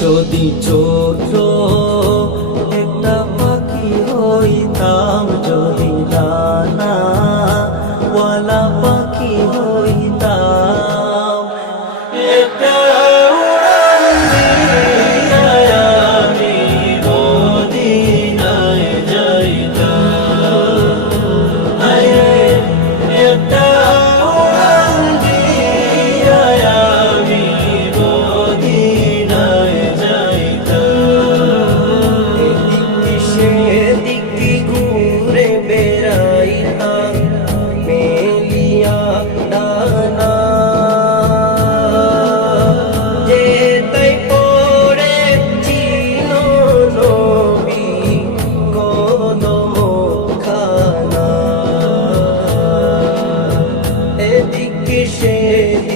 যদি ছোট mexer